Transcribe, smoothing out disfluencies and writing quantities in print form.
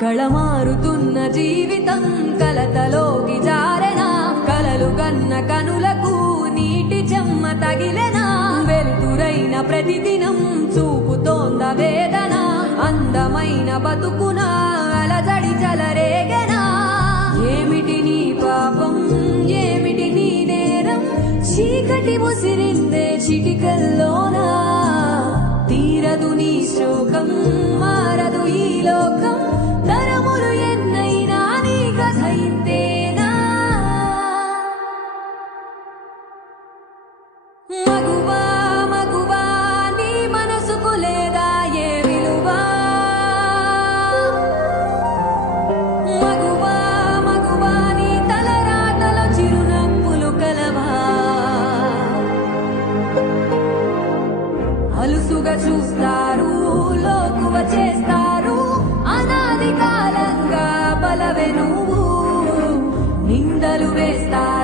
కళమారుతున్న జీవితం కలతలోకి జారెనా కలలు కన్న కనులకు నీటి చెమ్మ తగిలెనా వెలుతురైన ప్రతిదినం చూపుతోంద వేదన అందమైన బతుకున అలజడి చలరేగెనా ఏమిటి నీ పాపం ఏమిటి నీ నేరం చీకటి ముసిరిందే చిటికల్లోనా తీరదు నీ శోకం మారదు ఈ లోకం తరములు ఎన్నైనా నీ కథ ఇంతేనా మగువా మగువా నీ మనసుకు లేదా ఏ విలువా మగువా మగువా నీ తలరాతల చిరునవ్వులు కలవా అలుసుగా చూస్తారు లోకువ చేస్తారు అనాది కాలంగా బలవే నువ్వు నిందలు వేస్తారు